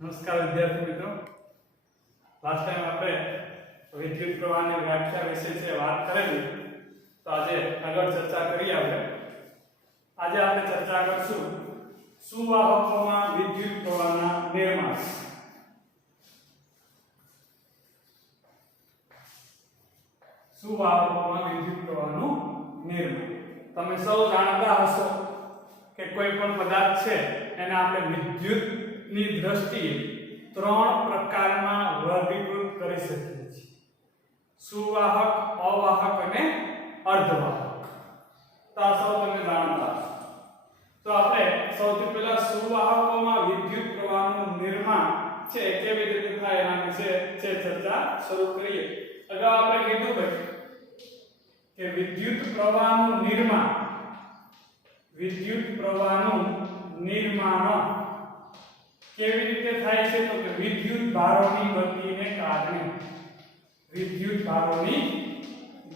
નમસ્કાર વિદ્યાર્થી મિત્રો, લાસ્ટ ટાઈમ આપણે વિદ્યુત પ્રવાહની વ્યાખ્યા વિશે છે વાત કરેલી, તો આજે આગળ ચર્ચા કરીએ. આજે આપણે ચર્ચા કરશું સુવાહકોમાં વિદ્યુત પ્રવાહના નિર્માણ. સુવાહકોમાં વિદ્યુત પ્રવાહનું નિર્માણ. તમે સૌ જાણતા હશો કે કોઈ પણ પદાર્થ છે એને આપણે વિદ્યુત ની દ્રષ્ટિએ ત્રણ પ્રકારમાં વર્ગીકૃત કરી શકીએ છીએ: સુવાહક, અવાહક અને અર્ધવાહક. તો આ સૌ તમે જાણતા હશો. તો આપણે સૌથી પહેલા સુવાહકોમાં વિદ્યુત પ્રવાહનું નિર્માણ છે કેવી રીતે થાય એના વિશે ચર્ચા શરૂ કરીએ. અગાઉ આપણે કીધું ભાઈ કે વિદ્યુત પ્રવાહનું નિર્માણ કેવી રીતે થાય છે? તો કે વિદ્યુત ભારોની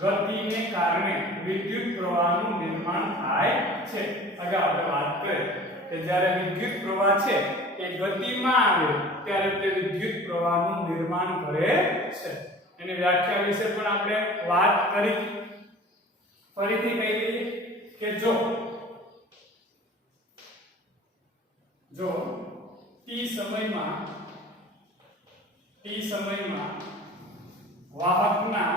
ગતિને કારણે વિદ્યુત પ્રવાહનું નિર્માણ થાય છે. અગાઉ આપણે વાત કરી કે જ્યારે વિદ્યુત પ્રવાહ છે એ ગતિમાં આવે ત્યારે તે વિદ્યુત પ્રવાહનું નિર્માણ કરે છે. એની વ્યાખ્યા વિશે પણ આપણે વાત કરી. ફરીથી કહી દઈએ કે જો t સમયમાં વાહકના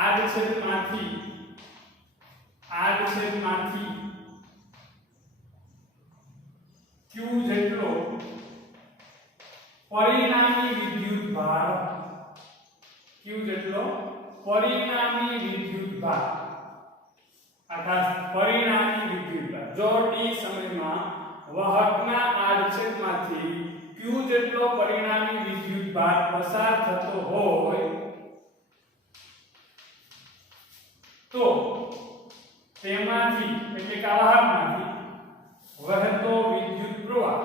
આડછેદમાંથી q જેટલો પરિણામી વિદ્યુત ભાર જો t સમયમાં વાહકના આડછેદમાંથી q જેટલો પરિણામી વિદ્યુત ભાર પસાર થતો હોય તો તેમાંથી એટલે કે વાહકમાંથી વહેતો વિદ્યુત પ્રવાહ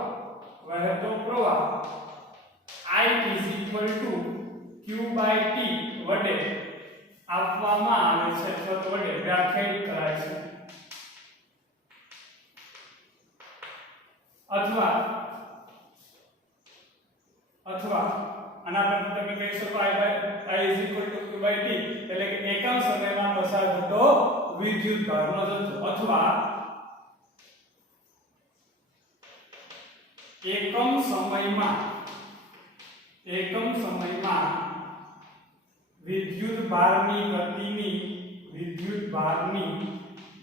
I q/t વડે આપવામાં આવે છે અથવા વડે વ્યાખ્યાયિત કરાય છે. અથવા આના પર તમે કહી શકો I q/t એટલે કે એકમ સમયમાં પસાર થતો વિદ્યુત ભારનો જથ્થો, અથવા એકમ સમયમાં વિદ્યુત ભારની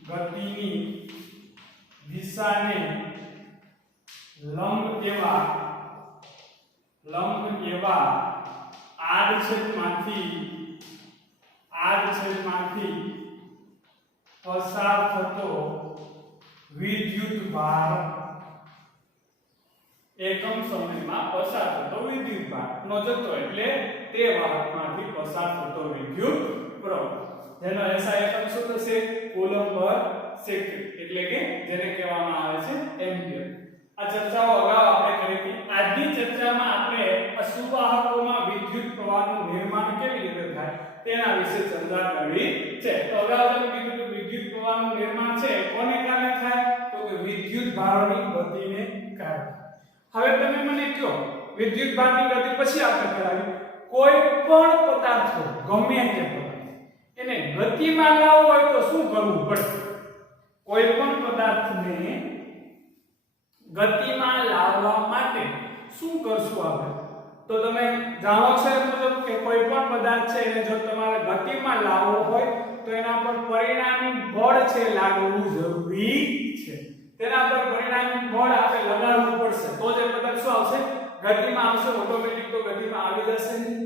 ગતિની દિશાને લંબ એવા આડછેદમાંથી પસાર થતો વિદ્યુત ભાર, એકમ સમયમાં પસાર થતો વિદ્યુત ભારનો જથ્થો એટલે તે વાહકમાંથી પસાર થતો વિદ્યુત પ્રવાહ, જેનો SI એકમ શું થશે? કુલમ્બ પર સેકન્ડ, એટલે કે જેને કહેવામાં આવે છે એમ્પિયર. આ ચર્ચાઓ અગાઉ આપણે કરી હતી. આજની ચર્ચામાં આપણે સુવાહકોમાં વિદ્યુત પ્રવાહનું નિર્માણ કેવી રીતે થાય તેના વિશે ચર્ચા કરવી છે. તો અગાઉ તમે કીધું કે વિદ્યુત પ્રવાહનું નિર્માણ છે કોને કારણે થાય? તો કે વિદ્યુત ભારોની ગતિને કારણે. હવે તમે મને કહો, વિદ્યુત ભારની ગતિ પછી આપણે કરાવી. કોઈ પણ પદાર્થ ગમે તે પદાર્થ એને ગતિમાં લાવવો હોય તો શું કરવું પડે? કોઈ પણ પદાર્થને ગતિમાં લાવવા માટે શું કરશું આપણે? તો તમે જાણો છો એ મુજબ કે કોઈ પણ પદાર્થ છે એને જો તમારે ગતિમાં લાવવો હોય તો એના પર પરિણામી બળ છે લાગવું જરૂરી છે. તેના પર પરિણામી બળ આપણે લગાડવું પડશે તો જ પદાર્થ શું આવશે? ગતિમાં આવશે. ઓટોમેટિક તો ગતિમાં આવી જશે નહીં.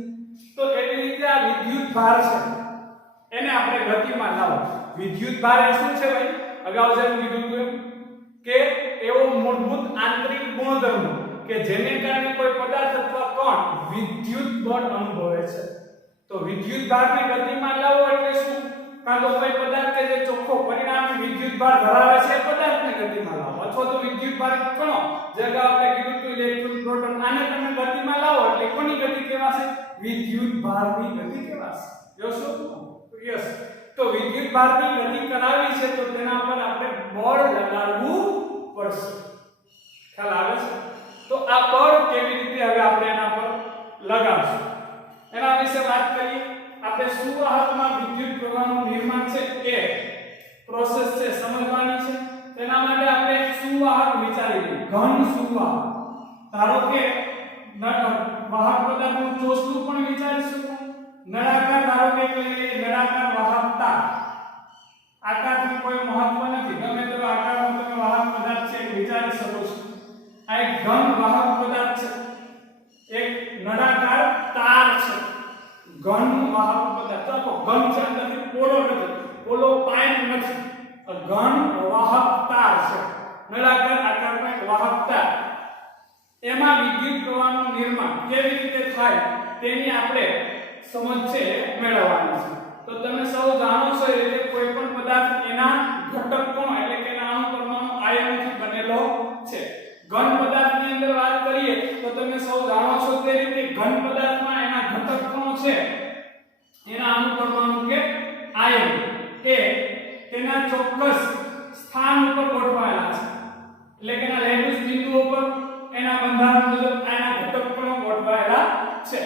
તો એવી રીતે આ વિદ્યુત ભાર છે એને આપણે ગતિમાં લાવો. વિદ્યુત ભાર એ શું છે ભાઈ? અગાઉ જેમ કીધું હતું કે એવો મૂળભૂત આંતરિક ગુણધર્મ કે જેને કારણે કોઈ પદાર્થ અથવા કણ વિદ્યુત બળ અનુભવે છે. તો વિદ્યુત ભારને ગતિમાં લાવવો એટલે શું? કાં તો કોઈ પદાર્થ કે જે ચોખ્ખો પરિણામી વિદ્યુત ભાર ધરાવે છે એ પદાર્થને ગતિમાં લાવો, અથવા તો વિદ્યુત ભાર કણો જે અગાઉ આપણે કીધું હતું ઇલેક્ટ્રોન, પ્રોટોન, આને તમે ગતિમાં લાવો એટલે કોની ગતિ કહેવાશે? વિદ્યુત ભારની ગતિ કહેવાશે. યસ. તો વિદ્યુત ભારની ગતિ કરાવી છે તો તેના પર આપણે બળ લગાડવું પડશે. ખ્યાલ આવે છે? તો આ બળ કેવી રીતે હવે આપણે એના પર લગાવશું એના વિશે વાત કરીએ. આપણે સુવાહકમાં વિદ્યુત પ્રવાહનું નિર્માણ છે એ પ્રોસેસ છે સમજવાની છે. તેના માટે આપણે એક સુવાહક વિચારી લઈએ, ઘન સુવાહક. ધારો કે વાહક પદાર્થનું ચોસલું પણ વિચારી શકો. નળાકાર ધારો કે નળાકાર વાહક તાર. આકારનું કોઈ મહત્વ નથી, ગમે તેવો આકારનો તમે વાહક પદાર્થ છે વિચારી શકો છો. આ એક ઘન વાહક પદાર્થ છે, એક નળાકાર તાર છે, ઘન વાહક પદાર્થ. તો ઘન છે, અંદરથી પોલો નથી, પોલો પાઇપ નથી, ઘન વાહક તાર છે, નળાકાર આકારનો એક વાહક તાર. એમાં વિદ્યુત પ્રવાહનું નિર્માણ કેવી રીતે થાય તેની આપણે સમજ છે મેળવવાની છે. તો તમે સૌ જાણો છો એ રીતે કોઈ પણ પદાર્થ એના ઘટક કણો એટલે કે એના અણુ પરમાણુ આયનોથી બનેલો છે. ઘન પદાર્થની અંદર વાત કરીએ તો તમે સૌ જાણો છો તે રીતે ઘન પદાર્થમાં એના ઘટક કણો છે એના અણુ પરમાણુ કે આયન એ તેના ચોક્કસ સ્થાન ઉપર ગોઠવાયેલા છે, એટલે કે એના લેન્ડિસ બિંદુઓ પર એના બંધારણ મુજબ એના ઘટક કણો ગોઠવાયેલા છે.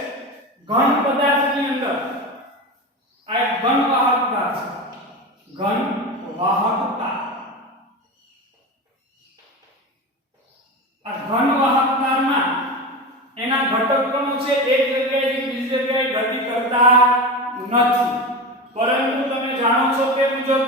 ઘન પદાર્થની અંદર આ એક ઘન વાહકતા છે, ઘન વાહકતા. આ ઘન વાહકતામાં એના ઘટક કણો છે એક જગ્યાએથી બીજી જગ્યાએ ગતિ કરતા નથી, પરંતુ તમે જાણો છો તે મુજબ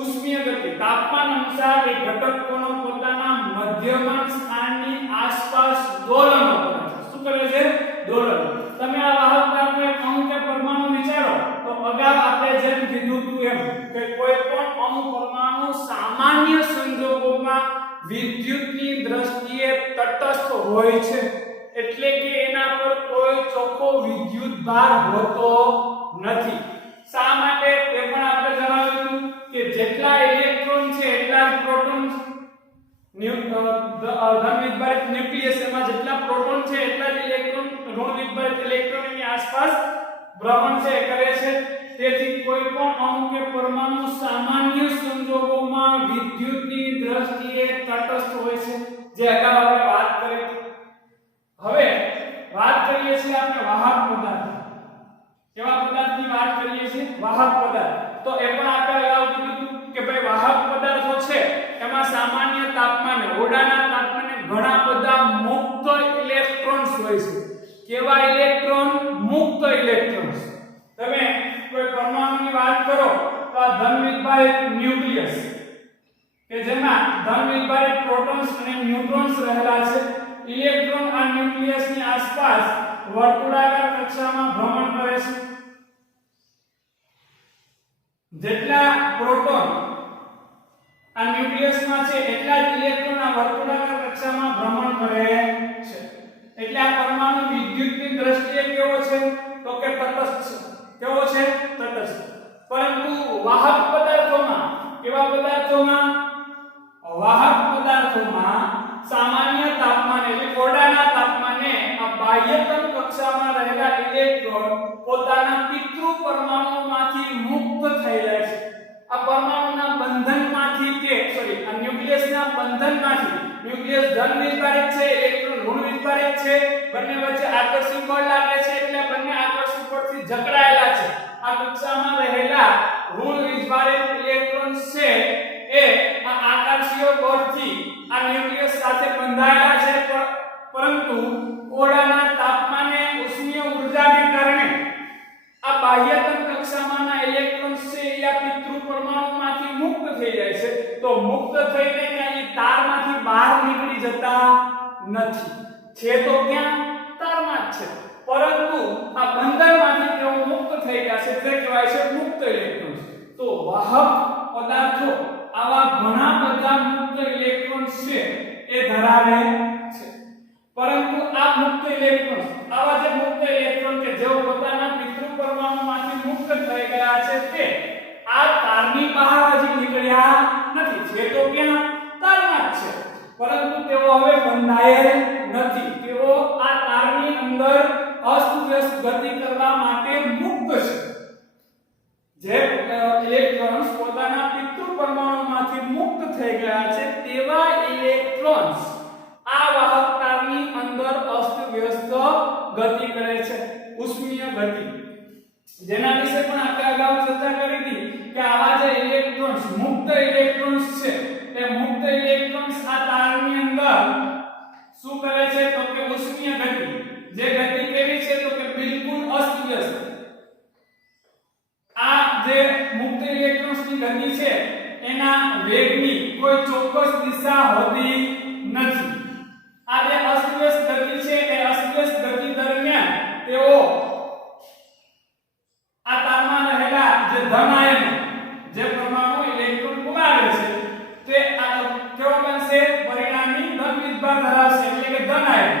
ઉષ્મીય ગતિ તાપમાન અનુસાર એ ઘટક કણો પોતાના મધ્યમાં સ્થાનની આસપાસ દોલનો કરે છે. શું કરે છે? દોલન. તમે આ વાહકતાનો એક અણુ કે પરમાણુ વિચારો તો અગાઉ આપણે જેમ કીધું હતું એમ કે કોઈ પણ અણુ પરમાણુ સામાન્ય સંજોગોમાં વિદ્યુતની દ્રષ્ટિએ તટસ્થ હોય છે, એટલે કે એના પર કોઈ ચોખ્ખો વિદ્યુત ભાર હોતો નથી. શા માટે તે પણ આપણે જણાવ્યું કે જેટલા ઇલેક્ટ્રોન છે એટલા જ પ્રોટોન છે. ધન વિદ્યુત ન્યુક્લિયસ એમાં જેટલા પ્રોટોન છે એટલા જ ઇલેક્ટ્રોન ઋણ વિદ્યુત ઇલેક્ટ્રોન એની આસપાસ ભ્રમણ છે કરે છે. તેથી કોઈ પણ અણુ કે પરમાણુ સામાન્ય સંજોગોમાં વિદ્યુતની દ્રષ્ટિએ તટસ્થ હોય છે, જે અગાઉ આપણે વાત કરી. હવે વાત કરીએ છીએ આપણે વાહક પદાર્થ. કેવા પદાર્થની વાત કરીએ છીએ? વાહક પદાર્થ. તો એ પણ આપણે અગાઉ કીધું કે ભાઈ વાહક પદાર્થો છે એમાં સામાન્ય તાપમાને ઓરડાના તાપમાને ઘણા બધા મુક્ત ઇલેક્ટ્રોન્સ હોય છે. કેવા ઇલેક્ટ્રોન? મુક્ત ઇલેક્ટ્રોન્સ. તમે કોઈ પરમાણુની વાત કરો તો આ ધન વિદ્યુત ન્યુક્લિયસ કે જેમાં ધન વિદ્યુત પ્રોટોન્સ અને ન્યુટ્રોન્સ રહેલા છે. ઇલેક્ટ્રોન આ ન્યુક્લિયસની આસપાસ વર્તુળાકાર કક્ષામાં ભ્રમણ કરે છે. જેટલા પ્રોટોન આ ન્યુક્લિયસમાં છે એટલા જ ઇલેક્ટ્રોન આ વર્તુળાકાર કક્ષામાં ભ્રમણ કરે છે. એટલે આ પરમાણુ વિદ્યુતની દ્રષ્ટિએ કેવો છે? તો કે તટસ્થ છે. કેવો છે? તટસ્થ. પરંતુ વાહક પદાર્થોમાં કેવા પદાર્થોમાં? વાહક પદાર્થોમાં સામાન્ય તાપમાને એટલે ઓરડાના તાપમાને આ બાહ્યતમ કક્ષામાં રહેલા ઇલેક્ટ્રોન પોતાના પિતૃ પરમાણુમાંથી મુક્ત થઈ જાય છે. આ પરમાણુના બંધનમાંથી કે આ ન્યુક્લિયસના બંધનમાંથી ન્યુક્લિયસ ધન વિદ્યુત છે, ઇલેક્ટ્રોન ઋણ વિદ્યુત છે, બંને વચ્ચે આકર્ષણ બળ લાગે છે એટલે બંને આકર્ષણ બળથી જકડાયેલા છે. આ કક્ષામાં રહેલા ઋણ વિદ્યુત ઇલેક્ટ્રોન્સ છે એ આ આકર્ષીય બળથી આ ન્યુક્લિયસ સાથે બંધાયેલા છે, પરંતુ ઓરડાના તાપમાને ઉષ્મીય ઊર્જાને કારણે આ બાહ્યતમ કક્ષામાંના ઇલેક્ટ્રોન્સ છે એ આ પિતૃ પરમાણુમાંથી મુક્ત થઈ જાય છે. તો મુક્ત થઈને ક્યાં એ તારમાંથી બહાર નીકળી જતા નથી. છે તો ક્યાં? તારમાં જ છે, પરંતુ આ બંધનમાંથી તેઓ મુક્ત થઈ ગયા છે, તે કહેવાય છે મુક્ત ઇલેક્ટ્રોન્સ. તો વાહક પદાર્થો આવા ઘણા બધા મુક્ત ઇલેક્ટ્રોન્સ છે એ ધરાવે છે. પરંતુ આ મુક્ત ઇલેક્ટ્રોન્સ આવા જે મુક્ત ઇલેક્ટ્રોન કે જેઓ પોતાના પિતૃ પરમાણુમાંથી મુક્ત થઈ ગયા છે તે આ તારની બહાર હજી નીકળ્યા નથી. છે તો ક્યાં? તારમાં જ છે, પરંતુ તેઓ હવે બંધાયેલ નથી. તેઓ આ તારની અંદર અસ્તવ્યસ્ત ગતિ કરવા માટે મુક્ત છે. જે ઇલેક્ટ્રોન્સ પોતાના પિતૃ પરમાણુમાંથી મુક્ત થઈ ગયા છે તેવા ઇલેક્ટ્રોન્સ આ વાહક તારની ઉષ્મીય ગતિ, જેના વિશે પણ આપણે અગાઉ ચર્ચા કરી હતી કે આવા જે ઇલેક્ટ્રોન્સ મુક્ત ઇલેક્ટ્રોન્સ છે એ મુક્ત ઇલેક્ટ્રોન્સ આ તારની અંદર શું કરે છે તો કે ઉષ્મીય ગતિ, જે ગતિ કેવી છે તો કે બિલકુલ અસ્તવ્યસ્ત, આ જે મુક્ત ઇલેક્ટ્રોન્સની ગતિ છે એના વેગની કોઈ ચોક્કસ દિશા હોતી નથી. આ જે અસ્તવ્યસ્ત ગતિ છે એ અસ્તવ્યસ્ત ગતિ દરમિયાન તેઓ આ તારમાં રહેલા જે ધન આયનો, જે પરમાણુ ઇલેક્ટ્રોન ગુમાવે છે તે કેવો બનશે, પરિણામી ધન વિદ્યુતભાર ધરાવશે, એટલે કે ધન આયન.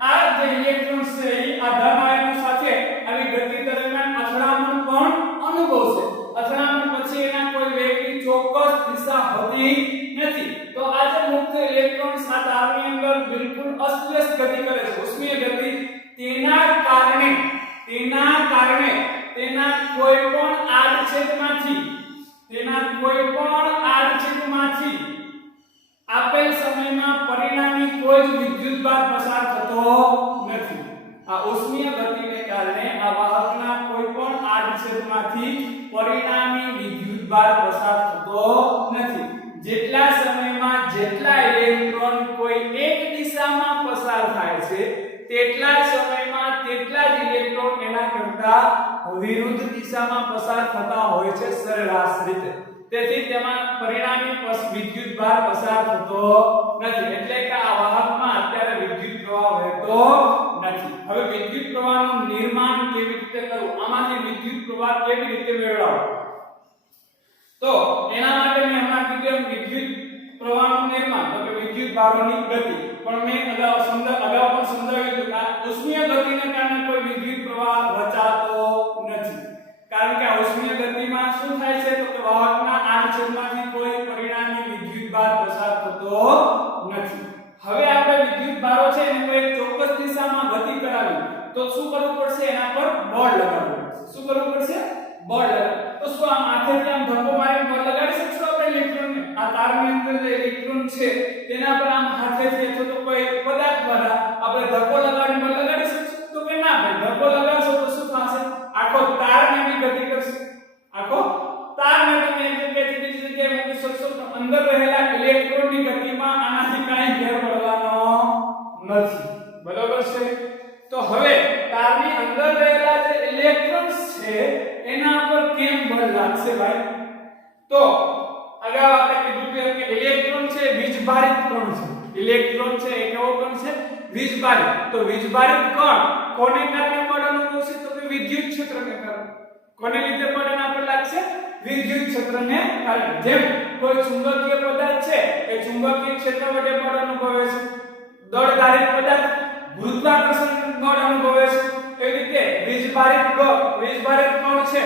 આ જે ઇલેક્ટ્રોન્સ છે એ આ ધન આયનો સાથે આવી ગતિ દરમિયાન અથડામણ પણ અનુભવશે. અથડામણ પછી એના કોઈ વેગની ચોક્કસ દિશા હોતી નથી. તો આ જે મુક્ત ઇલેક્ટ્રોન્સ આ તારની અંદર બિલકુલ અસ્તવ્યસ્ત ગતિ કરે છે, ઉષ્મીય ગતિ, તેના કારણે તેના કોઈ પણ આડછેદમાંથી આપેલ સમયમાં પરિણામી કોઈ જ વિદ્યુતભાર પસાર થતો નથી. આ ઉષ્મીય ગતિને કારણે આ વાહકના કોઈ પણ આડછેદમાંથી પરિણામી વિદ્યુતભાર પસાર થતો નથી. જેટલા સમયમાં જેટલા ઇલેક્ટ્રોન કોઈ એક દિશામાં પસાર થાય છે તેટલા સમયમાં તેટલા જ ઇલેક્ટ્રોન એના કરતા વિરુદ્ધ દિશામાં પસાર થતા હોય છે સરેરાશ રીતે. તેથી તેમાં પરિણામી વિદ્યુતભાર પસાર થતો નથી, એટલે કે આ વાહકમાં અત્યારે વિદ્યુત પ્રવાહ વહેતો નથી. હવે વિદ્યુત પ્રવાહનું નિર્માણ કેવી રીતે કરવું, આમાંથી વિદ્યુત પ્રવાહ કેવી રીતે મેળવવો, તો એના માટે મેં હમણાં કીધું વિદ્યુત પ્રવાહનું નિર્માણ તો કે વિદ્યુત ભારોની ગતિ, પણ મેં અગાઉ પણ સમજાવ્યું હતું કે ઉષ્મીય ગતિને કારણે કોઈ વિદ્યુત પ્રવાહ રચાતો નથી. કારણ કે આ ઉષ્મીય ગતિમાં શું થાય છે તો કે વાહકના આડછેદમાંથી કોઈ પરિણામી વિદ્યુતભાર પસાર થતો નથી. હવે આપણે વિદ્યુતભારો છે એને કોઈ ચોક્કસ દિશામાં ગતિ કરાવી તો શું કરવું પડશે, એના પર બળ લગાવવું પડશે. શું કરવું પડશે, બળ લગાવવું. તો શું આમ હાથેથી આમ ધક્કો મારીને બળ લગાડી શકશો આપણે ઇલેક્ટ્રોનને? આ તારની અંદર જે ઇલેક્ટ્રોન છે તેના પર આમ હાથેથી અથવા તો કોઈ પદાર્થ દ્વારા આપણે ધક્કો લગાડીને બળ લગાડી શકશું? તો કે ના ભાઈ, ધક્કો લગાવશો તો શું થશે, આખો તારને બી ગતિ કરશે. આખો તારને તમે એક જગ્યાએથી બીજી જગ્યાએ મૂકી શકશો તો અંદર રહેલા ઇલેક્ટ્રોનની ગતિમાં આનાથી કાંઈ ફેર પડવાનો નથી. બરાબર છે? તો હવે તારની અંદર રહેલા જે ઇલેક્ટ્રોન્સ છે એના પર કેમ બળ લાગશે ભાઈ? તો અગાઉ આપણે કીધું કે ઇલેક્ટ્રોન છે વીજભારિત કણ છે. ઇલેક્ટ્રોન છે એ કેવો કણ છે, વીજભારિત. તો વીજભારિત કણ કોને કારણે બળ અનુભવશે તો કે વિદ્યુત ક્ષેત્રને કારણે. કોને લીધે બળ એના પર લાગશે, વિદ્યુત ક્ષેત્રને કારણે. જેમ કોઈ ચુંબકીય પદાર્થ છે એ ચુંબકીય ક્ષેત્ર વડે બળ અનુભવે છે, દળધારિત પદાર્થ ગુરુત્વાકર્ષણ બળ અનુભવે છે, એવી રીતે વીજભારિત કણ છે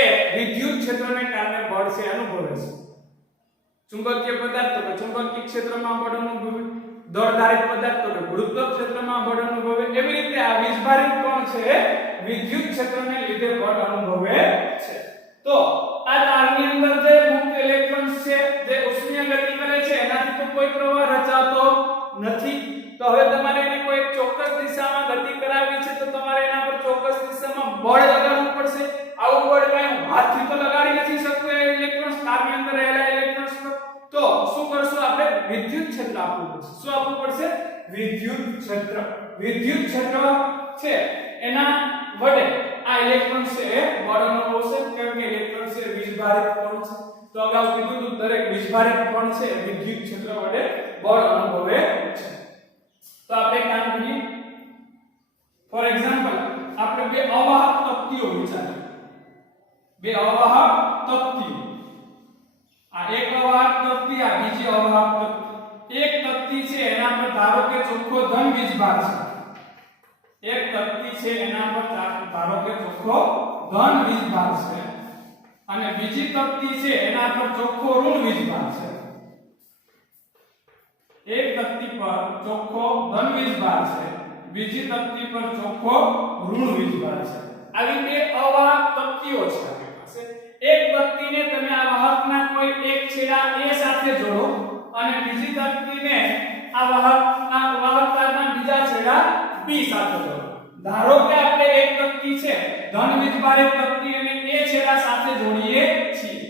એ વિદ્યુત ક્ષેત્રને કારણે બળ છે અનુભવે છે. ચુંબકીય પદાર્થ તો કે ચુંબકીય ક્ષેત્રમાં બળ અનુભવે, દળધારિત પદાર્થ તો કે ગુરુત્વ ક્ષેત્રમાં બળ અનુભવે. એવી રીતે આ વીજભારિત કણ છે વિદ્યુત ક્ષેત્રને લીધે બળ અનુભવે છે. તો આ તારની અંદર જે મુક્ત ઇલેક્ટ્રોન્સ છે જે ઉષ્મીય ગતિ કરે છે એનાથી તો કોઈ પ્રવાહ રચાતો નથી. તો હવે તમારે એને કોઈ ચોક્કસ દિશામાં ગતિ કરાવવી છે તો તમારે એના પર ચોક્કસ દિશામાં બળ લગાડવું પડશે. આવું બળ કાંઈ હાથથી તો લગાડી નથી શકતું એ ઇલેક્ટ્રોન્સ, તારની અંદર રહેલા ઇલેક્ટ્રોન્સ પર. તો શું કરશું આપણે, વિદ્યુત ક્ષેત્ર આપવું પડશે. શું આપવું પડશે, વિદ્યુત ક્ષેત્ર. વિદ્યુત ક્ષેત્ર છે એના વડે આ ઇલેક્ટ્રોન્સ છે એ બળ અનુભવશે, કેમ કે ઇલેક્ટ્રોન છે વીજભારિત કણ છે. તો અગાઉ કીધું હતું દરેક વીજભારિત કણ છે વિદ્યુત ક્ષેત્ર વડે બળ અનુભવે છે. તો આપણે કામ કરીએ. ફોર એક્ઝામ્પલ આપણે બે અવાહક તક્તિઓ વિચારીએ. બે અવાહક તક્તિઓ, આ એક અવાહક તક્તિ, આ બીજી અવાહક તક્તિ. એક તક્તિ છે એના પર ધારો કે ચોખ્ખો ધન વીજભાર છે. એક તક્તિ છે એના પર ધારો કે ચોખ્ખો ધન વીજભાર છે અને બીજી તક્તિ છે એના પર ચોખ્ખો ઋણ વીજભાર છે. એક તક્તિ પર ચોખ્ખો ધન વીજભાર છે, બીજી તક્તિ પર ચોખ્ખો ઋણ વીજભાર છે. આવી બે અવાહક તક્તિઓ છે આપણી પાસે. એક તક્તિને તમે આ વાહકના કોઈ એક છેડા A સાથે જોડો અને બીજી તક્તિને આ વાહક તારના બીજા છેડા B સાથે જોડો. ધારો કે આપણે એક તક્તિ તકતી છે ધન વીજભારિત તકતી અને એ છેડા સાથે જોડીએ છીએ.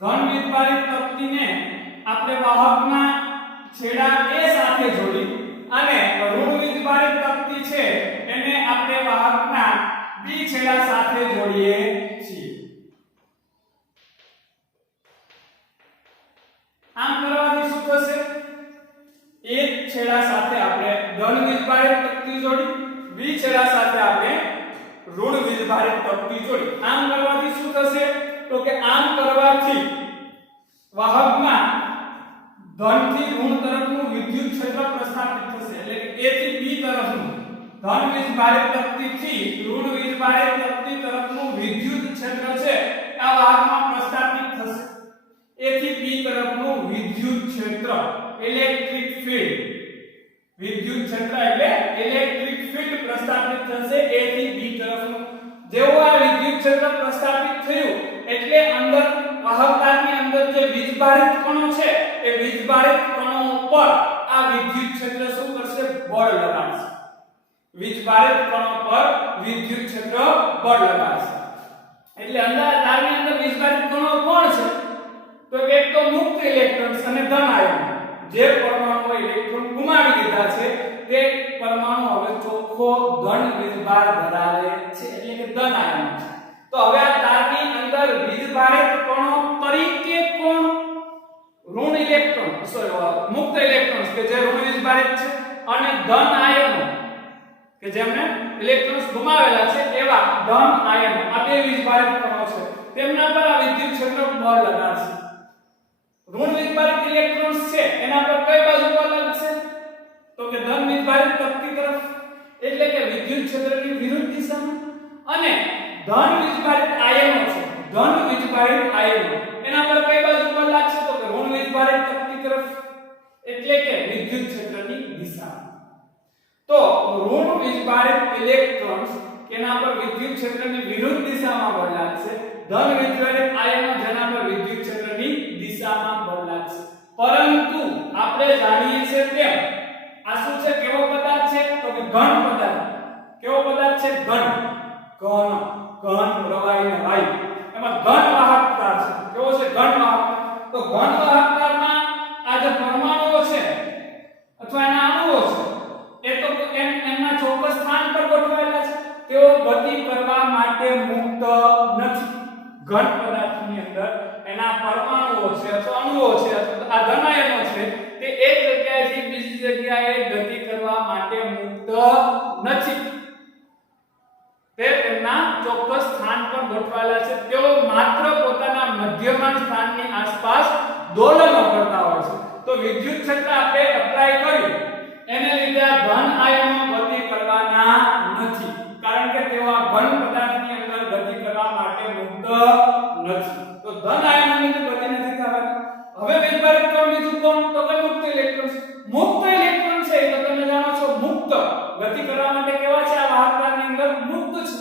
ધન વીજભારિત તકતીને આપણે વાહકના છેડા એ સાથે જોડી અને ઋણ વીજભારિત તકતી છે એને આપણે વાહકના બી છેડા સાથે જોડીએ છીએ. આમ કરવાથી શું થશે? એક છેડા સાથે આપણે ધન વીજભારિત તકતી જોડી, બી છેડા સાથે આપણે ઋણ વીજભારિત તકતી જોડી. આમ કરવાથી શું થશે? તો કે આમ કરવાથી વાહકમાં ધન થી ઋણ તરફનું વિદ્યુત ક્ષેત્ર પ્રસ્થાપિત થશે. એટલે કે A થી B તરફનું ધન વીજભારિત તકતી થી ઋણ વીજભારિત તકતી તરફનું વિદ્યુત ક્ષેત્ર છે આ વાહકમાં પ્રસ્થાપિત થશે. A થી B તરફનું વિદ્યુત ક્ષેત્ર ઇલેક્ટ્રિક ફીલ્ડ, વિદ્યુત ક્ષેત્ર એટલે ઇલેક્ટ્રિક ફીલ્ડ પ્રસ્થાપિત થશે A થી B તરફનું. જેવું આ વિદ્યુત ક્ષેત્ર પ્રસ્થાપિત થયું એટલે અંદર વાહકતાની અંદર જે વીજભારિત કણો છે એ વીજભારિત કણો ઉપર આ વિદ્યુત ક્ષેત્ર શું કરશે? બળ લગાડશે. વીજભારિત કણો પર વિદ્યુત ક્ષેત્ર બળ લગાડશે. એટલે અંદર તારની અંદર વીજભારિત કણો કોણ છે? તો એક તો મુક્ત ઇલેક્ટ્રોન્સ અને ધન આયન. જે પરમાણુઓ ઇલેક્ટ્રોન ગુમાવી દીધા છે તે પરમાણુ હવે ચોખ્ખો ધન વીજભાર ધરાવે છે એટલે કે ધન આયન છે. તો હવે આ તારની અંદર વીજભારિત કણો તરીકે કોણ? ઋણ ઇલેક્ટ્રોન મુક્ત ઇલેક્ટ્રોન્સ કે જે ઋણ વીજભારિત છે અને ધન આયનો કે જેમને ઇલેક્ટ્રોન્સ ગુમાવેલા છે એવા ધન આયનો આ બે વીજભારિત કણો છે તેમના પર આ વિદ્યુત ક્ષેત્ર બળ લગાડશે. ઋણ વીજભારિત ઇલેક્ટ્રોન્સ છે એના પર કઈ બાજુ બળ લાગશે? તો કે ધન વીજભારિત તકતી તરફ એટલે કે વિદ્યુત ક્ષેત્રની વિરુદ્ધ દિશામાં. અને ધન વીજભારિત આયનો છે, ધન વીજભારિત આયનો એના પર કઈ બાજુ બળ લાગશે? તો કે ઋણ વીજભારિત તકતી તરફ એટલે કે વિદ્યુત ક્ષેત્રની દિશામાં. તો ઋણ વીજભારિત ઇલેક્ટ્રોન્સ એના પર વિદ્યુત ક્ષેત્રની વિરુદ્ધ દિશામાં બળ લાગશે. ધન વીજભારિત આયનો જેના પર વિદ્યુત ક્ષેત્રની દિશામાં બળ લાગશે. પરંતુ આપણે જાણીએ છીએ તેમ આ શું છે? કેવો પદાર્થ છે? તો કે ઘન પદાર્થ. કેવો પદાર્થ છે? ઘન. ઘન પ્રવાહી અને વાયુ એમાં ઘન વાહકતા છે. કેવો છે? ઘન વાહકતા. તો ઘન વાહકતામાં આ જે પરમાણુઓ છે અથવા એના અણુઓ છે એ તો એમના ચોક્કસ સ્થાન પર ગોઠવાયેલા છે. તેઓ ગતિ કરવા માટે મુક્ત નથી. ઘન પદાર્થની અંદર એના પરમાણુઓ છે અથવા અણુઓ છે અથવા આ ધન આયનો છે તે એક જગ્યાએથી બીજી જગ્યાએ ગતિ કરવા માટે મુક્ત નથી. તે તેમના ચોક્કસ સ્થાન પર ગોઠવાયેલા છે. તેઓ માત્ર પોતાના મધ્યમાન સ્થાનની આસપાસ દોલનો કરતા હોય છે. તો વિદ્યુત ક્ષેત્ર આપણે એપ્લાય કર્યું એને લીધે આ ધન આયનો ગતિ કરવાના નથી કારણ કે તેઓ આ ઘન પદાર્થની અંદર ગતિ કરવા માટે મુક્ત નથી. તો ધન આયનોની ગતિ નથી થવાની. હવે વીજભારિત કણ બીજું કોણ? તો કે મુક્ત ઇલેક્ટ્રોન. મુક્ત ઇલેક્ટ્રોન છે તો તમે જાણો છો મુક્ત ગતિ કરવા માટે કેવા છે? આ વાહકતાની અંદર મુક્ત છે.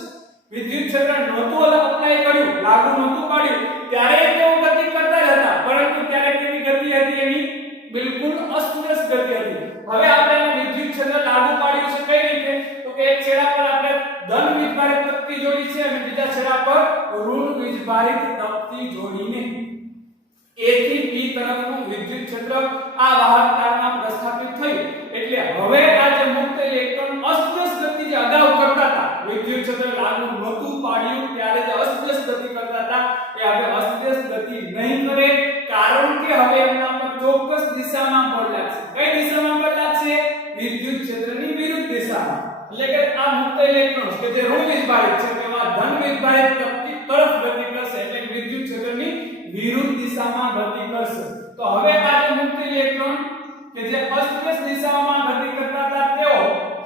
વિદ્યુત ક્ષેત્ર નહોતું એપ્લાય કર્યું, લાગુ નહોતું પાડ્યું ત્યારે તેઓ ગતિ કરતા જ હતા પરંતુ ત્યારે કેવી ગતિ હતી? એની બિલકુલ અસ્તવ્યસ્ત ગતિ હતી. હવે આપણે વિદ્યુત ક્ષેત્ર લાગુ પાડ્યું છે કઈ રીતે? તો કે એક છેડા પર આપણે ધન વીજભારિત તકતી જોડી છે અને બીજા છેડા પર ઋણ વીજભારિત તકતી જોડીને A થી B તરફનું વિદ્યુત ક્ષેત્ર આ વાહકતામાં પ્રસ્થાપિત થયું. એટલે હવે આ જે મુક્ત ઇલેક્ટ્રોન અસ્તવ્યસ્ત ગતિ જે અગાઉ કરતા હતા વિદ્યુત ક્ષેત્ર લાગુ નહોતું પાડ્યું ત્યારે જે અસ્તવ્યસ્ત ગતિ કરતા હતા એ હવે અસ્તવ્યસ્ત ગતિ નહીં કરે કારણ કે હવે એમના પર ચોક્કસ દિશામાં બળ લાગશે. કઈ દિશામાં બળ લાગશે? વિદ્યુત ક્ષેત્રની વિરુદ્ધ દિશામાં. એટલે કે આ મુક્ત ઇલેક્ટ્રોન્સ કે જે ઋણ વીજભારિત છે તેવા ધન વીજભારિત તકતી તરફ ગતિ કરશે એટલે કે વિદ્યુત ક્ષેત્રની વિરુદ્ધ દિશામાં ગતિ કરશે. તો હવે આ જે મુક્ત ઇલેક્ટ્રોન કે જે અસ્તવ્યસ્ત દિશામાં ગતિ કરતા હતા તેઓ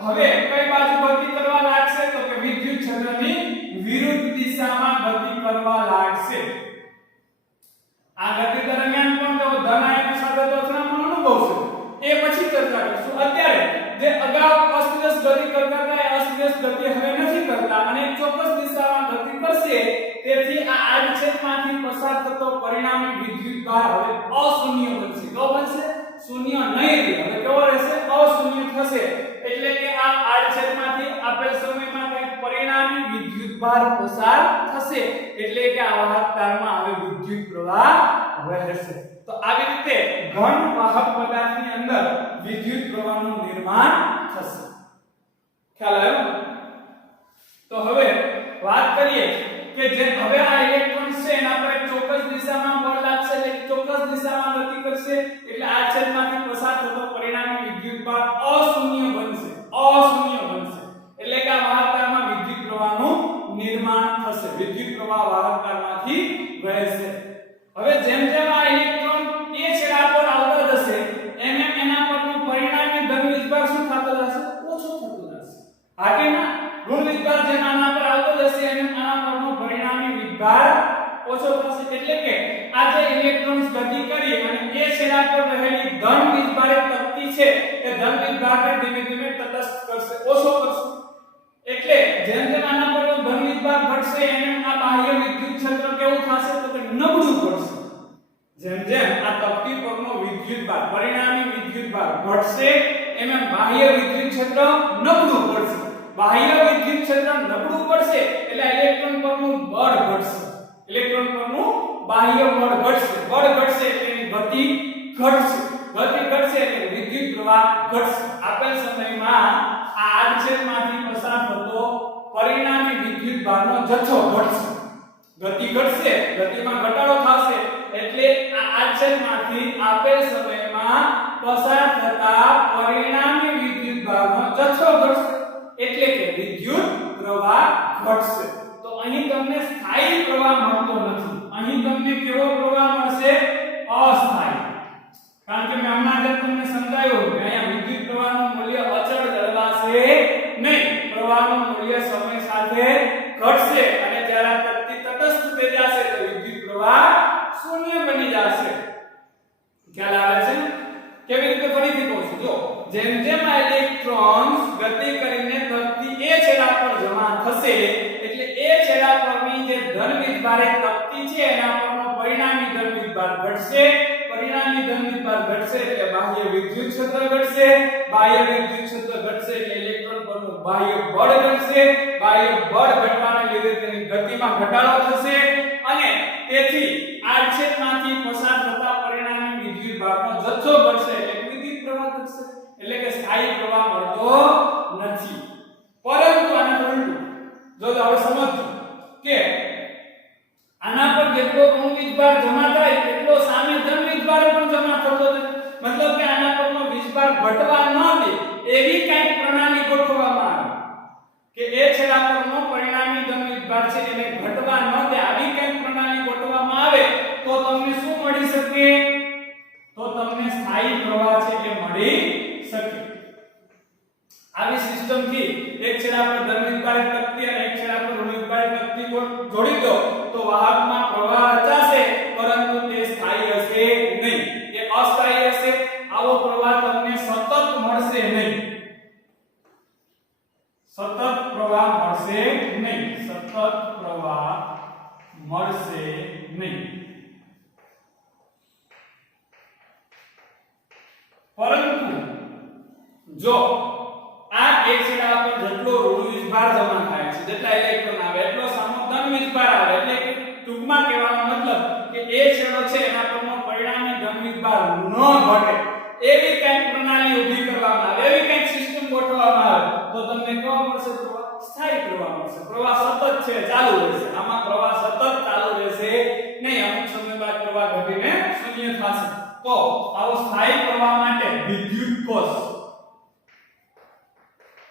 હવે કઈ બાજુ ગતિ કરવા લાગશે? તો કે વિદ્યુત ક્ષેત્રની વિરુદ્ધ દિશામાં ગતિ કરવા લાગશે. આ ગતિ દરમિયાન પણ તેઓ ધન આયનો સાથે અથડામણ અનુભવશે. એ પછી ચર્ચા કરીશું. અત્યારે જે અગાઉ અસ્તવ્યસ્ત ગતિ કરતા હતા એ અસ્તવ્યસ્ત ગતિ હવે નથી કરતા અને ચોક્કસ દિશામાં ગતિ કરશે. તેથી આ આડછેદમાંથી પસાર થતો પરિણામી વિદ્યુતભાર હવે અશૂન્ય બનશે. કેવો બનશે? શૂન્ય નહીં રહે. હવે કેવો રહેશે? અશૂન્ય થશે. એટલે કે આ આડછેદમાંથી આ વિદ્યુતભાર પસાર થશે એટલે કે આ વાહક તારમાં હવે વિદ્યુત પ્રવાહ વહેશે. તો આવી રીતે ઘન વાહક પદાર્થની અંદર વિદ્યુત પ્રવાહનું નિર્માણ થશે. ખ્યાલ આવ્યો? તો હવે વાત કરીએ કે જે હવે આ ઇલેક્ટ્રોન છે એના પર એક ચોક્કસ દિશામાં બળ લાગશે એટલે ચોક્કસ દિશામાં ગતિ કરશે એટલે આ છેદમાંથી પસાર થતો પરિણામી વિદ્યુતભાર અશૂન્ય બનશે. એટલે કે આ વાહકતારમાં વિદ્યુત પ્રવાહનું નિર્માણ થશે. વિદ્યુત પ્રવાહ વાહકતામાંથી વહેશે. હવે જેમ જેમ આ ઇલેક્ટ્રોન એ છેડા પર આવતો જશે એમ એમ એના પરનો પરિણામી ધન વીજભાર શું થતો જશે? ઓછો થતો જશે. હા કે ના? ઋણ વીજભાર જેમ આના પર આવતો જશે એમ આના પરનો પરિણામી વીજભાર ઓછો થશે. એટલે કે આ જે ઇલેક્ટ્રોન્સ ગતિ કરી અને એ છેડા પર રહેલી ધન વીજભારિત તક્તિ છે એ ધન વીજભારને ધીમે ધીમે તટસ્થ કરશે, ઓછો કરશે. એટલે જેમ જેમ આના પરનો ધન વીજભાર ઘટશે એમ એમ આ બાહ્ય વિદ્યુત ક્ષેત્ર કેવું થશે? તો કે નબળું પડશે. જેમ જેમ આ તક્તિ પરનો વિદ્યુતભાર પરિણામી વિદ્યુતભાર ઘટશે એમ એમ બાહ્ય વિદ્યુત ક્ષેત્ર નબળું પડશે. બાહ્ય વિદ્યુત ક્ષેત્ર નબળું પડશે એટલે ઇલેક્ટ્રોન પરનું બળ ઘટશે. ઇલેક્ટ્રોન પરનું બાહ્ય બળ ઘટશે. બળ ઘટશે એટલે એની ગતિ ઘટશે. ગતિ ઘટશે એટલે વિદ્યુત પ્રવાહ ઘટશે. આપેલ સમયમાં આ આડછેદમાંથી પસાર થતો પરિણામી વિદ્યુતભારનો જથ્થો ઘટશે. ગતિ ઘટશે, ગતિમાં ઘટાડો થશે એટલે આ આડછેદમાંથી આપેલ સમયમાં પસાર થતા પરિણામી વિદ્યુતભારનો જથ્થો ઘટશે એટલે કે વિદ્યુત પ્રવાહ ઘટશે. તો અહીં તમને સ્થાયી પ્રવાહ મળતો નથી. અહીં તમને કેવો પ્રવાહ મળશે? અસ્થાયી. કારણ કે મેં હમણાં જ તમને સમજાવ્યું કે અહીંયા વિદ્યુત પ્રવાહનું મૂલ્ય અચળ જળવાશે નહીં. પ્રવાહનું મૂલ્ય સમય સાથે ઘટશે અને જ્યારે તક્તિ તટસ્થ થઈ જશે તો વિદ્યુત પ્રવાહ શૂન્ય બની જશે. ખ્યાલ આવે છે? કેવી રીતે? ફરીથી કહું છું. જો જેમ જેમ આ ઇલેક્ટ્રોન્સ ગતિ કરીને તક્તિ એ છેડા પર જમા થશે એટલે એ છેડા પરની જે ધન વીજભારિત તક્તિ છે એના પરનો પરિણામી ધન વીજભાર ઘટશે. પરિણામી ધન વીજભાર ઘટશે એટલે બાહ્ય વિદ્યુત ક્ષેત્ર ઘટશે. બાહ્ય વિદ્યુત ક્ષેત્ર ઘટશે એટલે ઇલેક્ટ્રોન પરનું બાહ્ય બળ ઘટશે. બાહ્ય બળ ઘટવાને લીધે તેની ગતિમાં ઘટાડો થશે અને તેથી આડછેદમાંથી પસાર થતા પરિણામી વિદ્યુતભારનો જથ્થો ઘટશે એટલે વિદ્યુત પ્રવાહ ઘટશે. એટલે કે સ્થાયી પ્રવાહ મળતો નથી. પરંતુ આના ઉલટું જો હવે સમજો કે આના પર જેટલો ઋણ વીજભાર જમા થાય એટલો સામે ધન વીજભાર પણ જમા થતો નથી. મતલબ કે આના પરનો વીજભાર ઘટવા ન દે એવી કંઈક પ્રણાલી ગોઠવવામાં આવે કે એ છેડા પરનો પરિણામી ધન વીજભાર છે એને ઘટવા ન દે આવી કંઈક પ્રણાલી ગોઠવવામાં આવે તો તમને શું મળી શકે? તો તમને સ્થાયી પ્રવાહ છે એ મળી શકે. આવી સિસ્ટમ થી એક છેડા પર ધન વીજભારિત તક્તિ અને એક છેડા પર ઋણ વીજભારિત તક્તિ જોડી દો તો વાહકમાં પ્રવાહ રચાશે પરંતુ તે સ્થાયી હશે નહીં. એ અસ્થાયી હશે. આવો પ્રવાહ તમને સતત મળશે નહીં. સતત પ્રવાહ મળશે નહીં. સતત પ્રવાહ મળશે નહીં. પરંતુ જો આ એક છેડા પર જેટલો ઋણ વીજભાર જમા થાય છે જેટલા ઇલેક્ટ્રોન આવે એટલો સામો ધન વીજભાર આવે એટલે કે ટૂંકમાં કહેવાનો મતલબ કે એ છેડો છે એના પરનો પરિણામી ધન વીજભાર ન ઘટે એવી કંઈક પ્રણાલી ઊભી કરવામાં આવે, એવી કંઈક સિસ્ટમ ગોઠવવામાં આવે તો તમને કેવો મળશે? પ્રવાહ સ્થાયી પ્રવાહ મળશે. પ્રવાહ સતત છે, ચાલુ રહેશે. આમાં પ્રવાહ સતત ચાલુ રહેશે નહીં. અમુક સમય બાદ પ્રવાહ ઘટીને શૂન્ય થશે. તો આવો સ્થાયી પ્રવાહ માટે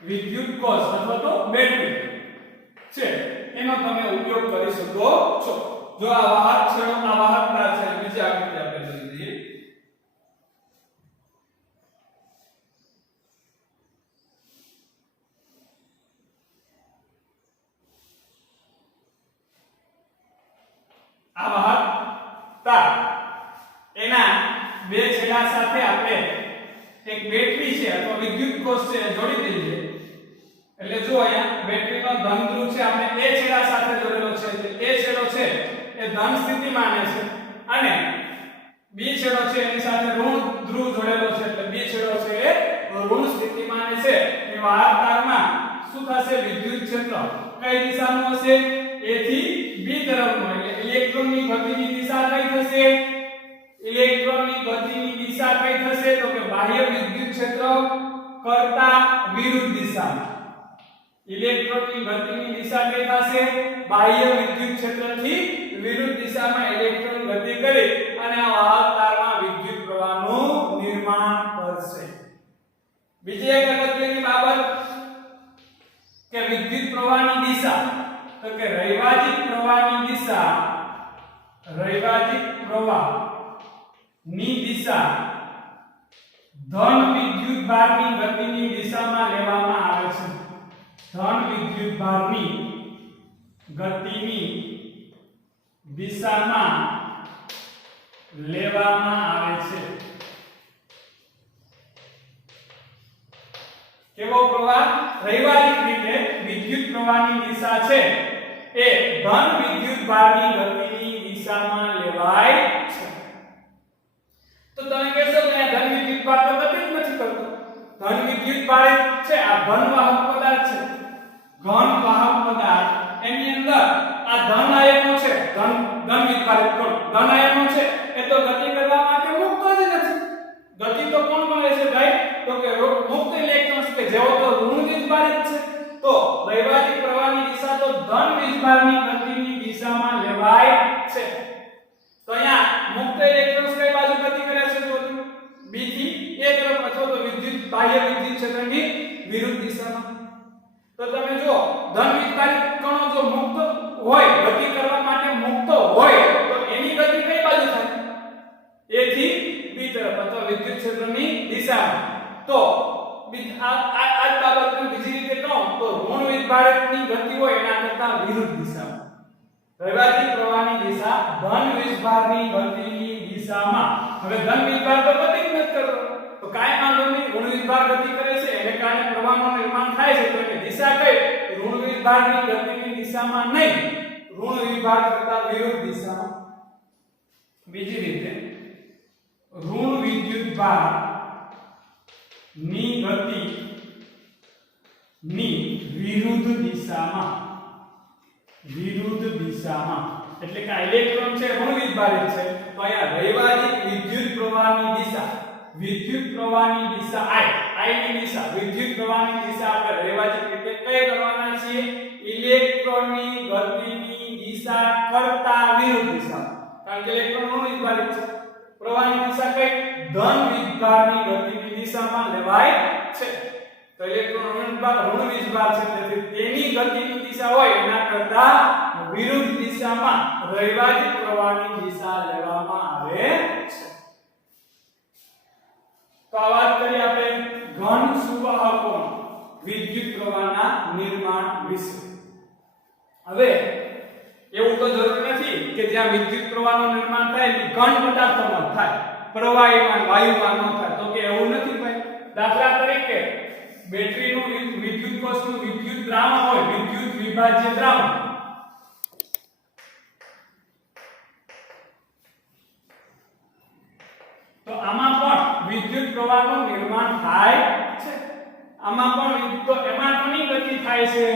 વિદ્યુત કોષ અથવા તો બેટરી છે એનો તમે ઉપયોગ કરી શકો છો. જો આ વાહક છેડો આ વાહકતા છે બીજી આકૃતિ આપણે જોઈ લઈએ. આ વાહકતા એના બે છેડા સાથે આપણે એક બેટરી છે અથવા વિદ્યુત કોષ છે જોડી દઈએ એટલે જો અહીંયા બેટરીનો ધન ધ્રુવ છે આપણે એ છેડા સાથે જોડેલો છે એટલે એ છેડો છે એ ધન સ્થિતિમાં છે અને બી છેડો છે એની સાથે ઋણ ધ્રુવ જોડેલો છે એટલે બી છેડો છે એ ઋણ સ્થિતિમાં છે. એ વાહક તારમાં શું થશે વિદ્યુત ક્ષેત્ર કઈ દિશાનું હશે a થી b તરફનું એટલે ઇલેક્ટ્રોનની ગતિની દિશા કઈ થશે ઇલેક્ટ્રોનની ગતિની દિશા કઈ થશે તો કે બાહ્ય વિદ્યુત ક્ષેત્ર કરતા વિરુદ્ધ દિશામાં ઇલેક્ટ્રોનની ગતિની દિશા કઈ થશે બાહ્ય વિદ્યુત ક્ષેત્રથી વિરુદ્ધ દિશામાં ઇલેક્ટ્રોન ગતિ કરે અને આ વાહક તારમાં વિદ્યુત પ્રવાહનું નિર્માણ કરશે બીજી એક અગત્યની બાબત કે વિદ્યુત પ્રવાહની દિશા તો કે રૈવાજિક પ્રવાહની દિશા રૈવાજિક પ્રવાહની દિશા ધન વિદ્યુત ભારની ગતિની દિશામાં લેવામાં આવે છે ધન વિદ્યુત ભારની ગતિની દિશામાં લેવામાં આવે છે કેવો પ્રવાહ રૈવાજિક રીતે વિદ્યુત પ્રવાહની દિશા છે એ ધન વિદ્યુત ભારની ગતિની દિશામાં લેવાય છે તો તમે કહેશો કે આ ધન વિદ્યુત ભાર તો ગતિ જ નથી કરતો ધન વિદ્યુત ભાર છે આ ઘન વાહક પદાર્થ છે ઘન વાહક પદાર્થ એની અંદર આ ધન આયનો છે ધન વિદ્યુત કોણ ધન આયનો છે એ તો ગતિ કરવા માટે મુક્ત જ નથી ગતિ તો કોણ મળે છે ભાઈ તો કે મુક્ત ઇલેક્ટ્રોન્સ કે જેવો તો ઋણ વીજભારિત છે તો રૈવાજિક પ્રવાહની દિશા તો ધન વીજભારની ગતિની દિશામાં લેવાય છે તો અહીંયા મુક્ત ઇલેક્ટ્રોન્સ કઈ બાજુ ગતિ કરે છે તો b થી a તરફ અથવા તો વિદ્યુત બાહ્ય વિદ્યુત ક્ષેત્રની વિરુદ્ધ દિશામાં તો તમે જો ધન વીજભારિત કણો જો મુક્ત હોય ગતિ કરવા માટે મુક્ત હોય તો એની ગતિ કઈ બાજુ થાય a થી b તરફ અથવા વિદ્યુત ક્ષેત્રની દિશામાં તો આ બાબતને બીજી રીતે કહું તો ઋણ વીજભારિતની ગતિ હોય એના કરતા વિરુદ્ધ દિશામાં રૈવાજિક પ્રવાહની દિશા ધન વીજભારની ગતિની દિશામાં હવે ધન વીજભાર તો ગતિ જ નથી કરતો તો કાઈ વાંધો નહીં ઋણ વીજભાર ગતિ કરે છે એને કારણે પ્રવાહનું નિર્માણ થાય છે તો એની દિશા કઈ ઋણ વીજભારની ગતિની દિશામાં નહીં ઋણ વીજભાર કરતા વિરુદ્ધ દિશામાં બીજી રીતે ઋણ વિદ્યુતભાર ની ગતિ ની વિરુદ્ધ દિશામાં એટલે કે ઇલેક્ટ્રોન છે ઋણ વિદ્યુતભારિત છે તો અહીંયા રૈવાજિક વિદ્યુત પ્રવાહની દિશા I ની દિશા વિદ્યુત પ્રવાહની દિશા આપણે રૈવાજિક રીતે કઈ કરવાના છીએ ઇલેક્ટ્રોનની ગતિની દિશા કરતા વિરુદ્ધ દિશા કારણ કે ઇલેક્ટ્રોન ઋણ વિદ્યુતભારિત છે પ્રવાહની દિશા કઈ ધન વિદ્યુતભારની ગતિની દિશામાં લેવાય છે તો ઇલેક્ટ્રોન ઋણ વિદ્યુતભાર છે તેથી તેની ગતિની દિશા હોય એના કરતા વિરુદ્ધ દિશામાં રૈવાજિક પ્રવાહની દિશા લેવામાં આવે છે તો આ વાત કરી આપણે ઘન સુવાહકો વિદ્યુત પ્રવાહના નિર્માણ વિશે હવે એવું તો જરૂરી નથી કે જ્યાં વિદ્યુત પ્રવાહનું નિર્માણ થાય એ ઘન પદાર્થોમાં થાય પ્રવાહીમાં વાયુમાં ન થાય તો કે એવું નથી ભાઈ દાખલા તરીકે બેટરીનું વિદ્યુત કોષનું વિદ્યુત દ્રાવણ હોય વિદ્યુત વિભાજ્ય દ્રાવણ તો આમાં પણ વિદ્યુત પ્રવાહનું નિર્માણ થાય છે આમાં પણ તો એમાં કોની ગતિ થાય છે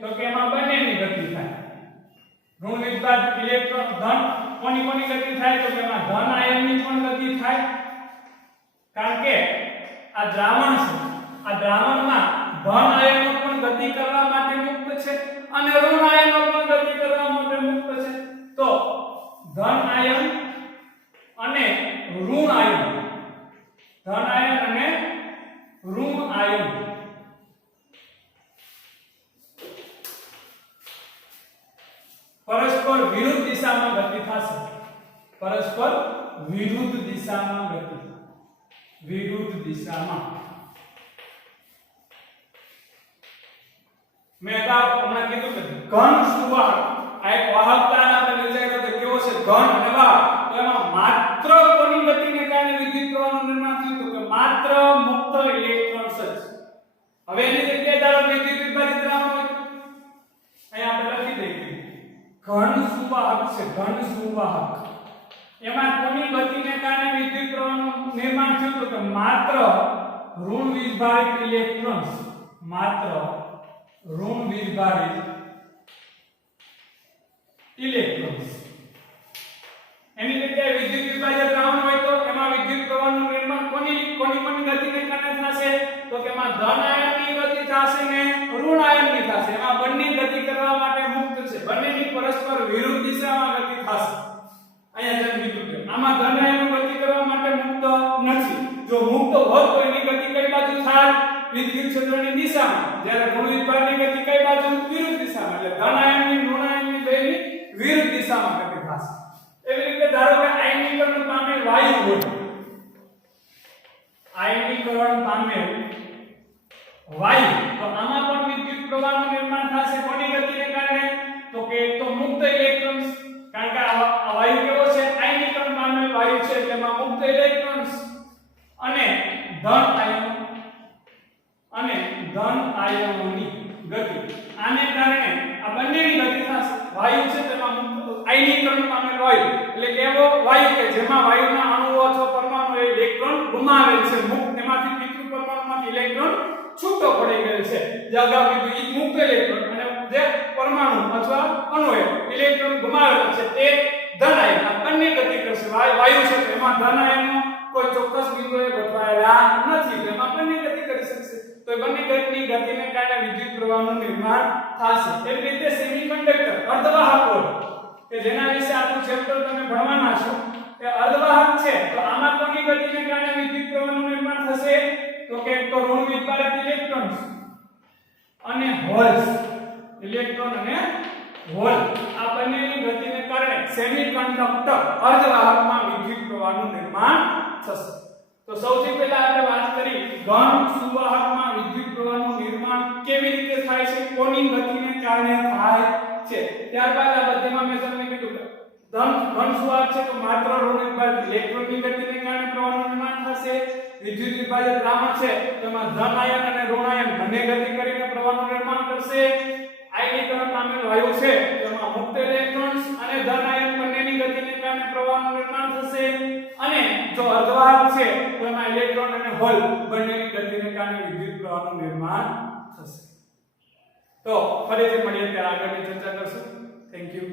તો કે એમાં બંનેની ગતિ થાય ઋણ વિદ્યુત ઇલેક્ટ્રોન ધન કોની ગતિ થાય તો કે એમાં ધન આયનની પણ ગતિ થાય કારણ કે આ દ્રાવણ છે આ દ્રાવણમાં ધન આયનો પણ ગતિ કરવા માટે મુક્ત છે અને ઋણ આયનો પણ ગતિ કરવા માટે મુક્ત છે તો ધન આયન અને ઋણ આયન પરસ્પર વિરુદ્ધ દિશામાં ગતિ થશે પરસ્પર વિરુદ્ધ દિશામાં ગતિ વિરુદ્ધ દિશામાં મેં હમણાં કીધું કે ઘન સુવાહક આ એક વાહકતાના આપણે વિચાર તો કેવો છે ઘન અને વાહક તો એમાં માત્ર કોની ગતિને કારણે વિદ્યુત પ્રવાહનું નિર્માણ થયું તો કે માત્ર મુક્ત ઇલેક્ટ્રોન્સ જ હવે એની જગ્યાએ ધારો વિદ્યુત વિભાજિત દ્રાવણ અહીંયા આપણે લખી દઈએ ઘન સુવાહક છે ઘન સુવાહક એમાં કોની ગતિને કારણે વિદ્યુત પ્રવાહનું નિર્માણ થયું તો કે માત્ર ઋણ વીજભારિત ઇલેક્ટ્રોન્સ માત્ર ઋણ વીજભારિત ઇલેક્ટ્રોન્સ. એની જગ્યાએ વિદ્યુત વિભાજક દ્રાવણ હોય તો એમાં વિદ્યુત પ્રવાહનું નિર્માણ કોની ગતિને કારણે થશે? તો કે એમાં ધન આયનની ગતિ થશે ને ઋણ આયનની થશે. એમાં બંને ગતિ કરવા માટે મુક્ત છે. બંનેની પરસ્પર વિરુદ્ધ દિશામાં ગતિ થશે. અહીંયા જેમ કીધું કે આમાં ધન આયનની ગતિ કરવા માટે મુક્ત નથી. જો મુક્ત હોત તો એની ગતિ કઈ બાજુ થાય? વિદ્યુત ક્ષેત્રની દિશામાં. જ્યારે ઋણ વિભાજકની ગતિ કઈ બાજુ? વિરુદ્ધ દિશામાં. એટલે ધન આયનની ઋણ આયનની બેની વિરુદ્ધ દિશામાં ગતિ થશે. એવી રીતે ધારો કે આયનીકરણ પામેલ વાયુ હોય. આયનીકરણ પામેલ વાયુ તો આમાં પણ વિદ્યુત પ્રવાહનું નિર્માણ થશે. કોની ગતિને કારણે? તો કે એક તો મુક્ત ઇલેક્ટ્રોન્સ. કારણ કે આ વાયુ કેવો છે? આયનીકરણ પામેલ વાયુ છે. તેમાં મુક્ત ઇલેક્ટ્રોન્સ અને ધન આયનોની ગતિ. આને કારણે આ બંનેની ગતિ થશે. વાયુ છે તેમાં મુક્ત આયનીકરણ પામેલ વાયુ એટલે કેવો વાયુ કે જેમાં વાયુના અણુઓ અથવા પરમાણુઓ ઇલેક્ટ્રોન ગુમાવેલ છે. મુક્ત એમાંથી પિતૃ પરમાણુમાંથી ઇલેક્ટ્રોન છૂટો પડી ગયેલ છે. જે અગાઉ કીધું ઈ મુક્ત ઇલેક્ટ્રોન અને જે પરમાણુ અથવા અણુએ ઇલેક્ટ્રોન ગુમાવેલ છે તે ધન આયન. આ બંને ગતિ કરશે. વાયુ છે એમાં ધન આયનો કોઈ ચોક્કસ બિંદુએ ગોઠવાયેલા નથી. એમાં બંને ગતિ કરી શકશે. તો એ બંને ગતિને કારણે વિદ્યુત પ્રવાહનું નિર્માણ થશે. એવી રીતે સેમિકન્ડક્ટર અર્ધવાહકો કે જેના વિશે આપણું ચેપ્ટર તમે ભણવાના છો કે અર્ધવાહક છે તો આમાં કોની ગતિને કારણે વિદ્યુત પ્રવાહનું નિર્માણ થશે? તો કે એક તો ઋણ વિભાજિત ઇલેક્ટ્રોન્સ અને હોલ્સ. ઇલેક્ટ્રોન અને હોલ આ બંનેની ગતિને કારણે સેમિકન્ડક્ટર અર્ધવાહકમાં વિદ્યુત પ્રવાહનું નિર્માણ થશે. તો સૌથી પહેલા આપણે વાત કરી ઘન સુવાહકમાં વિદ્યુત પ્રવાહનું નિર્માણ કેવી રીતે થાય છે, કોની ગતિને કારણે થાય છે. ત્યારબાદ આ બધેમાં મેં તમને કીધું ઘન સુવાહક છે તો માત્ર ઋણ વિભાજિત ઇલેક્ટ્રોનની ગતિને કારણે પ્રવાહનું નિર્માણ થશે. વિદ્યુત વિભાજક દ્રાવણ છે તેમાં ધન આયન અને ઋણ આયન બંને ગતિ કરીને પ્રવાહનું નિર્માણ કરશે. આયનીકરણ પામેલ વાયુ છે તેમાં મુક્ત ઇલેક્ટ્રોન્સ અને ધન આયન બંનેની ગતિને કારણે પ્રવાહનું નિર્માણ થશે. અને જો અર્ધવાહક છે તો એમાં ઇલેક્ટ્રોન અને હોલ બંનેની ગતિને કારણે વિદ્યુત પ્રવાહનું નિર્માણ થશે. તો ફરીથી મળીએ ત્યારે આગળની ચર્ચા કરશું. Thank you.